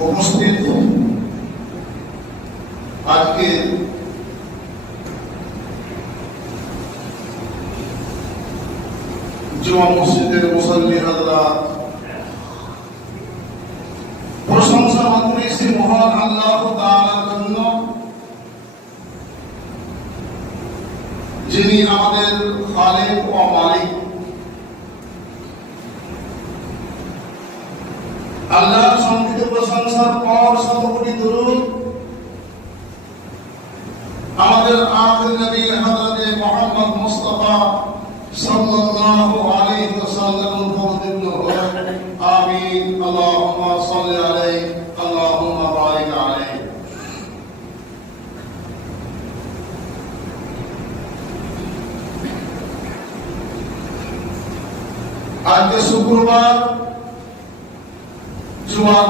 উপস্থিত আজকে জুমা মসজিদের মুসল্লি হাজরাত প্রশংসা সে মহান আল্লাহ তাআলার জন্য যিনি আমাদের খালেক ও মালিক, আল্লাহর সংকৃত প্রশংসার পর শতকোটি দরুদ আমাদের আখির নবী হযরতে মুহাম্মদ মুস্তাফা সাল্লাল্লাহু আলাইহি ওয়াসাল্লাম উপর দিন হোক আমিন, আল্লাহুম্মা সাল্লি আলাইহি, আল্লাহুম্মা বারিক আলাইহি। আজকে শুক্রবার জুমার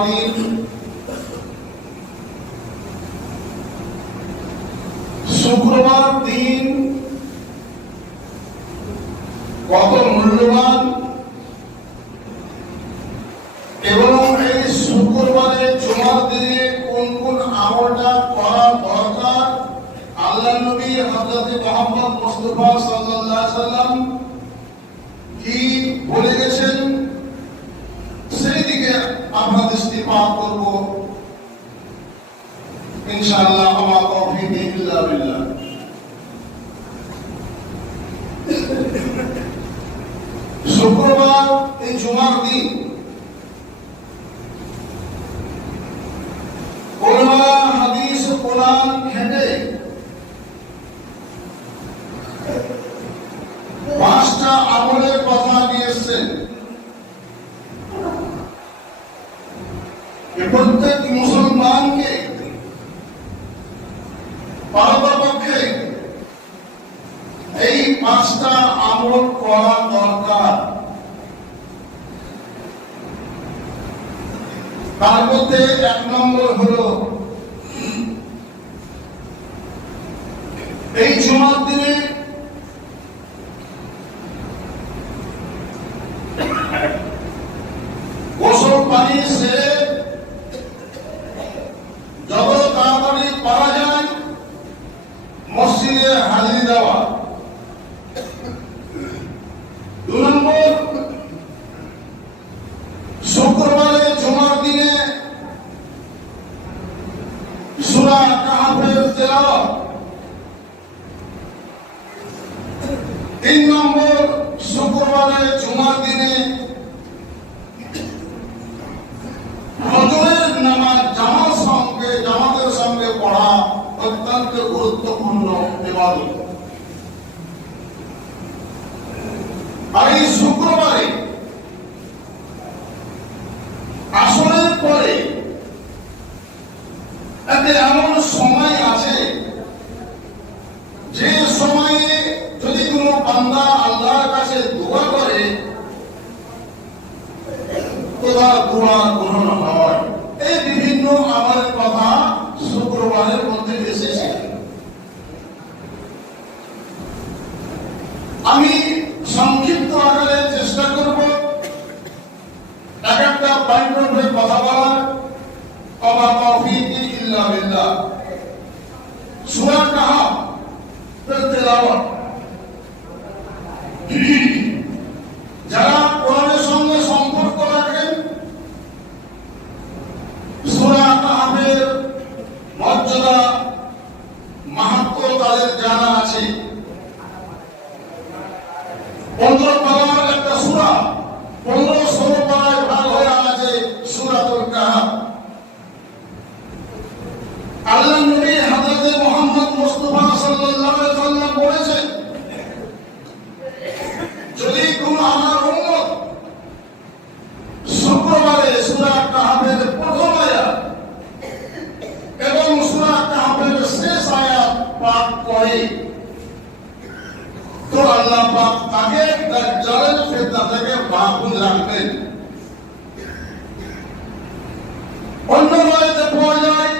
শুক্রবার দিন কত মূল্যবান। এবং এই শুক্রবারে জুমার দিনে কোন কোন আমলটা করা দরকার? আল্লাহ নবী হযরত মুহাম্মদ মুস্তাফা সাল্লাল্লাহু আলাইহি সাল্লাম কি বলে গেছেন? আমরা দৃষ্টিপাত করব। ইনশাআল্লাহ আমার ইল্লা বিল্লাহ। শুক্রবার এই জুমার দিন। পাঁচটা আমলের কথা দিয়েছেন পারতপক্ষে এই পাঁচটা আমল করা দরকার। তার মধ্যে এক নম্বর হলো এই জুমার দিনে গোসল পানি সেরে যত তাড়াতাড়ি পারা যায় মসজিদে হাজিরি দেওয়া দু নম্বর শুক্রবারে জুমার দিনে সুরা কাহাফের তেলাওয়াত তিন নম্বর শুক্রবারে জুমার দিনে ফজরের নামাজ জামাত সঙ্গে জামাতের সঙ্গে পড়া অত্যন্ত গুরুত্বপূর্ণ ইবাদত আর এই শুক্রবারে, আসরের পরে একটা এমন সময় আছে যে সময়ে যদি কোনো বান্দা আল্লাহর কাছে দোয়া করে, তো তার দোয়া গ্রহণ হয়। এই বিভিন্ন আমলের কথা শুক্রবারের মধ্যে এসেছে আমি সংক্ষিপ্ত আকারে চেষ্টা করব। এক একটা পয়েন্ট উপরে কথা বলার। কমা সূরা কাহাফ। পনেরো পারার একটা সূরা। পনেরো ষোলো পারায় ভাগ হয়ে আছে সূরাতুল কাহাফ। আল্লাহ নবী হযরত মোহাম্মদ মুস্তফা সাল্লাল্লাহু আলাইহি সাল্লাম তার চরম ফিতনা থেকে মাহফুজ অন্য রয়েছে পাওয়া যায়,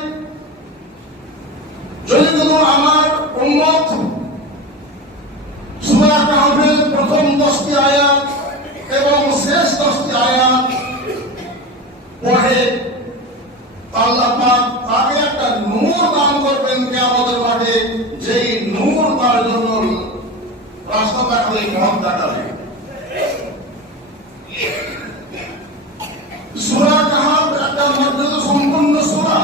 যদি কোনো আমার উন্মত সুরা কাহফের প্রথম দশটি আয়াত এবং শেষ দশটি আয়াত পড়ে, আল্লাহ পাক তাকে একটা নূর দান করবেন কেমন কাটালে সুরা কাহাব একটা মর্যাদা সম্পন্ন সুরা।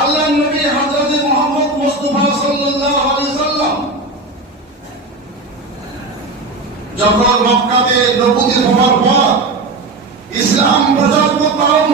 আল্লাহ নবী হযরত মুহাম্মদ মুস্তাফা সাল্লাল্লাহু আলাইহি সাল্লাম যখন মক্কাতে নবুতি হওয়ার পর ইসলাম প্রচার করতে আরম্ভ